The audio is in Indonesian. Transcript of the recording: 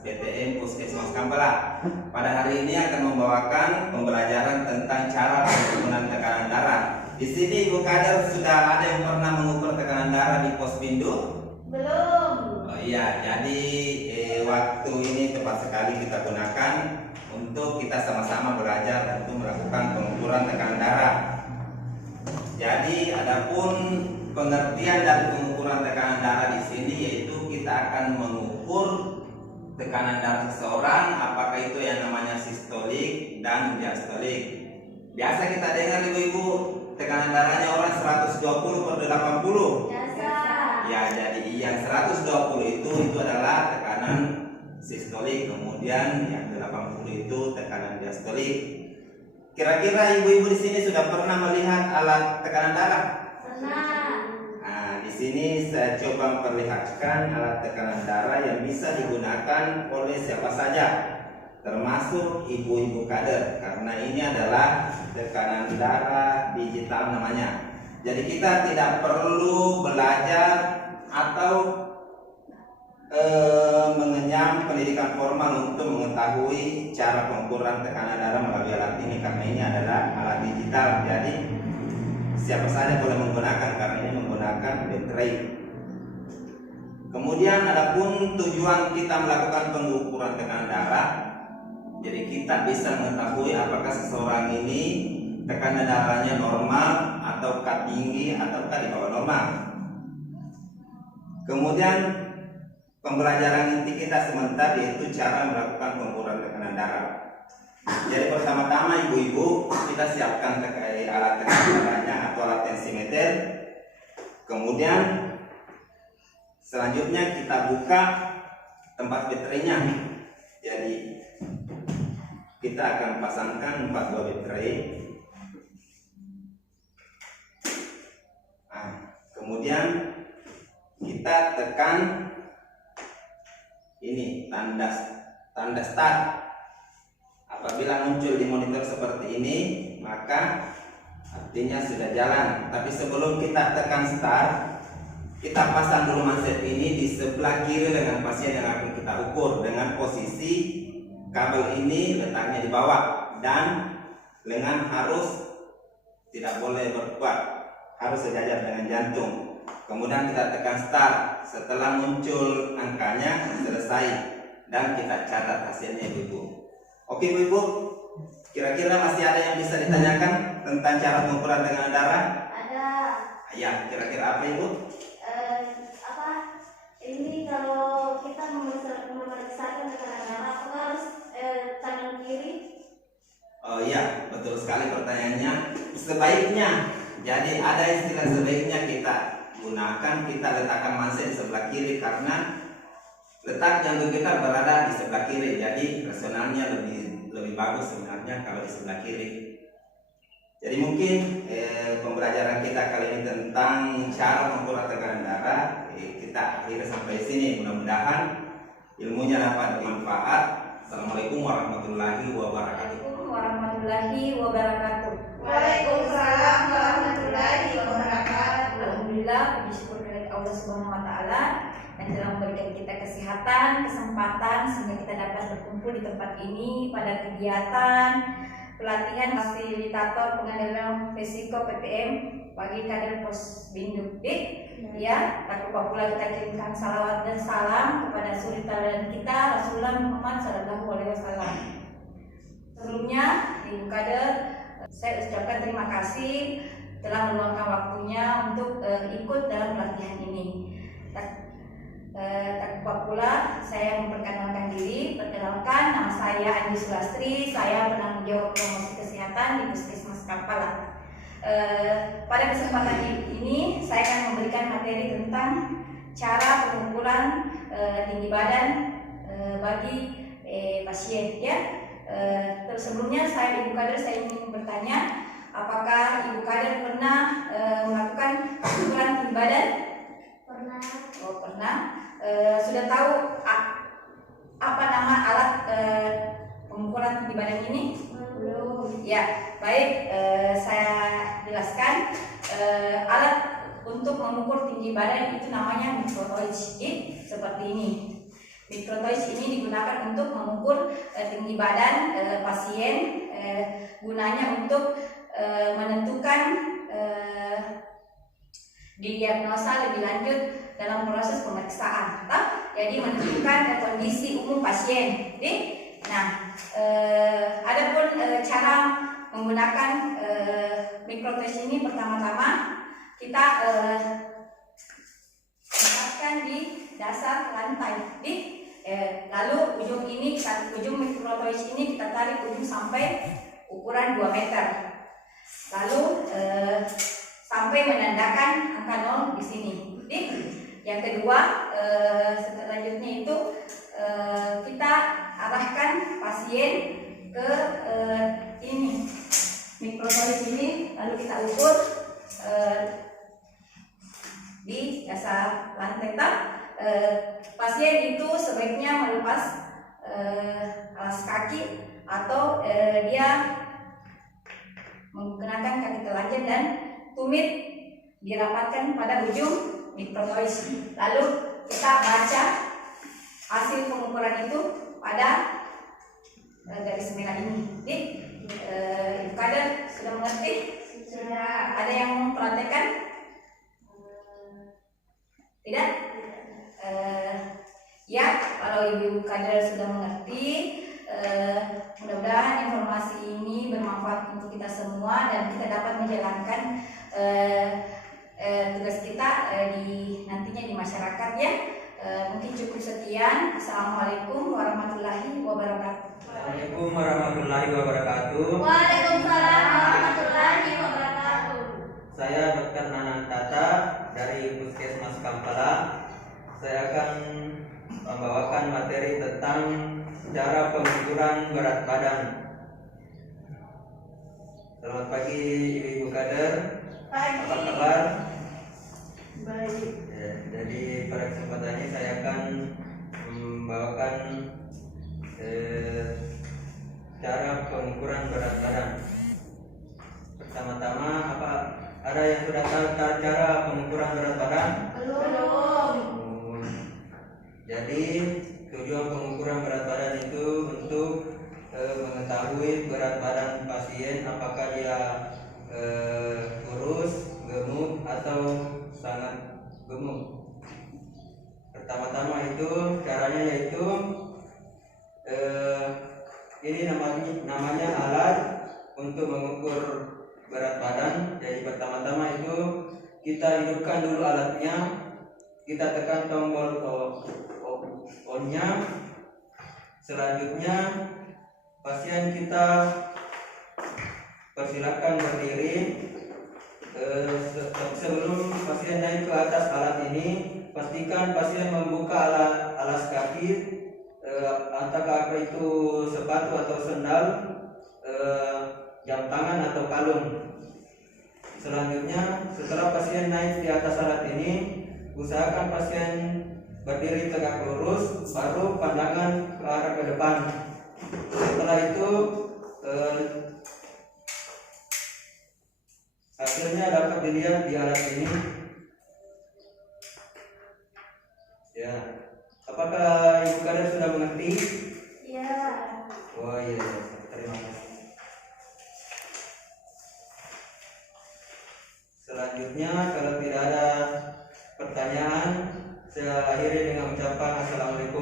PTM Puskesmas Kampala. Pada hari ini akan membawakan pembelajaran tentang cara pengukuran tekanan darah. Di sini Ibu Kader sudah ada yang pernah mengukur tekanan darah di pos bindu? Belum. Oh iya, jadi waktu ini tepat sekali kita gunakan untuk kita sama-sama belajar untuk melakukan pengukuran tekanan darah. Jadi adapun pengertian dari pengukuran tekanan darah di sini yaitu kita akan mengukur tekanan darah seseorang, apakah itu yang namanya sistolik dan diastolik. Biasa kita dengar ibu-ibu tekanan darahnya orang 120/80. Biasa. Ya, jadi yang 120 itu adalah tekanan sistolik, kemudian yang 80 itu tekanan diastolik. Kira-kira ibu-ibu di sini sudah pernah melihat alat tekanan darah? Pernah. Nah, di sini saya coba memperlihatkan alat tekanan darah yang bisa digunakan oleh siapa saja, termasuk ibu-ibu kader, karena ini adalah tekanan darah digital namanya. Jadi kita tidak perlu belajar atau mengenyam pendidikan formal untuk mengetahui cara pengukuran tekanan darah melalui alat ini, karena ini adalah alat digital. Jadi siapa saja boleh menggunakan karena ini menggunakan baterai. Kemudian adapun tujuan kita melakukan pengukuran tekanan darah, jadi kita bisa mengetahui apakah seseorang ini tekanan darahnya normal ataukah tinggi ataukah di bawah normal. Kemudian pembelajaran inti kita sementara yaitu cara melakukan pengukuran tekanan darah. Jadi pertama-tama ibu-ibu kita siapkan alat tekanan darahnya atau alat tensimeter. Kemudian selanjutnya kita buka tempat baterainya. Jadi kita akan pasangkan 4 buah baterai. Nah, kemudian kita tekan ini tanda start. Apabila muncul di monitor seperti ini, maka artinya sudah jalan. Tapi sebelum kita tekan start, kita pasang dulu manset ini di sebelah kiri dengan pasien yang akan kita ukur, dengan posisi kabel ini letaknya di bawah dan lengan harus tidak boleh berkuat, harus sejajar dengan jantung. Kemudian kita tekan start. Setelah muncul angkanya, selesai dan kita catat hasilnya ibu-ibu. Oke ibu-ibu, kira-kira masih ada yang bisa ditanyakan tentang cara pengukuran tekanan darah? Ada. Ya, kira-kira apa ibu? Ini kalau kita memeriksakan tekanan darah, apakah harus tangan kiri? Oh iya, betul sekali pertanyaannya. Sebaiknya, jadi ada istilah sebaiknya kita gunakan, kita letakkan manset di sebelah kiri karena letak jantung kita berada di sebelah kiri. Jadi resonannya lebih bagus sebenarnya kalau di sebelah kiri. Jadi mungkin pembelajaran kita kali ini tentang cara mengukur tekanan darah kita akhiri sampai sini. Mudah-mudahan ilmunya dapat bermanfaat. Assalamualaikum warahmatullahi wabarakatuh. Waalaikumsalam warahmatullahi wabarakatuh. Waalaikumsalam warahmatullahi wabarakatuh. Alhamdulillah, puji syukur kepada Allah Subhanahu wa taala yang telah memberikan kita kesehatan, kesempatan sehingga kita dapat berkumpul di tempat ini pada kegiatan pelatihan fasilitator pengendalian risiko PTM bagi kader pos bindu D. Ya, tak lupa pula kita kirimkan salawat dan salam kepada suri teladan kita Rasulullah Muhammad SAW. Sebelumnya, Ibu Kader, saya ucapkan terima kasih telah meluangkan waktunya untuk ikut dalam pelatihan ini. Tak lupa pula saya memperkenalkan diri. Perkenalkan, nama saya Andi Sulastri. Saya penanggung jawab promosi kesehatan di Puskesmas Kampala. Pada kesempatan ini saya akan memberikan materi tentang cara pengukuran tinggi badan bagi pasien. Ya. Terus sebelumnya Ibu Kader, saya ingin bertanya, apakah Ibu Kader pernah melakukan pengukuran tinggi badan? Pernah. Oh, pernah. Sudah tahu apa nama alat pengukuran tinggi badan ini? Belum. Ya, baik. Saya jelaskan. Alat untuk mengukur tinggi badan itu namanya mikrotoid, seperti ini. Mikrotoys ini digunakan untuk mengukur tinggi badan pasien, gunanya untuk menentukan didiagnosa lebih lanjut dalam proses pemeriksaan. Jadi menentukan kondisi umum pasien. Nah, adapun cara menggunakan mikrotoys ini, pertama-tama kita letakkan di dasar lantai. Lalu ujung mikrotoys ini kita tarik ujung sampai ukuran 2 meter. Lalu sampai menandakan angka 0 di sini. Yang kedua, selanjutnya itu kita arahkan pasien ke ini mikrotoys ini, lalu kita ukur di dasar lantai. Pasien itu sebaiknya melepas alas kaki atau dia menggunakan kaki telanjang dan tumit dirapatkan pada ujung mikrotoys. Lalu kita baca hasil pengukuran itu pada garis merah ini. Ibu kader sudah mengerti? Sudah. Ada yang mempraktekkan? Tidak? Ya, kalau ibu kader sudah mengerti, mudah-mudahan informasi ini bermanfaat untuk kita semua dan kita dapat menjalankan tugas kita nantinya di masyarakat ya. Mungkin cukup sekian. Assalamualaikum warahmatullahi wabarakatuh. Assalamualaikum warahmatullahi wabarakatuh. Waalaikumsalam warahmatullahi wabarakatuh. Saya Dr. Nanang Tata dari Puskesmas Kampala. Saya akan membawakan materi tentang cara pengukuran berat badan. Selamat pagi ibu-ibu kader. Apa kabar? Baik. Ya, jadi pada kesempatan ini saya akan membawakan cara pengukuran berat badan. Pertama-tama, ada yang sudah tahu cara pengukuran berat badan? Belum. Jadi tujuan pengukuran berat badan itu untuk mengetahui berat badan pasien, apakah dia kurus, gemuk atau sangat gemuk. Pertama-tama itu caranya yaitu ini namanya alat untuk mengukur berat badan. Jadi pertama-tama itu kita hidupkan dulu alatnya, kita tekan tombol on-nya. Selanjutnya pasien kita persilakan berdiri. Sebelum pasien naik ke atas alat ini, pastikan pasien membuka alas kaki, apakah itu sepatu atau sendal, jam tangan atau kalung. Selanjutnya, setelah pasien naik di atas alat ini, usahakan pasien berdiri tegak lurus, baru pandangan ke arah ke depan. Setelah itu hasilnya dapat dilihat di alat ini. Ya, apakah ibu kader sudah mengerti? Ya. Oh iya, terima kasih. Selanjutnya, kalau tidak ada pertanyaan, saya akhiri dengan ucapan Assalamualaikum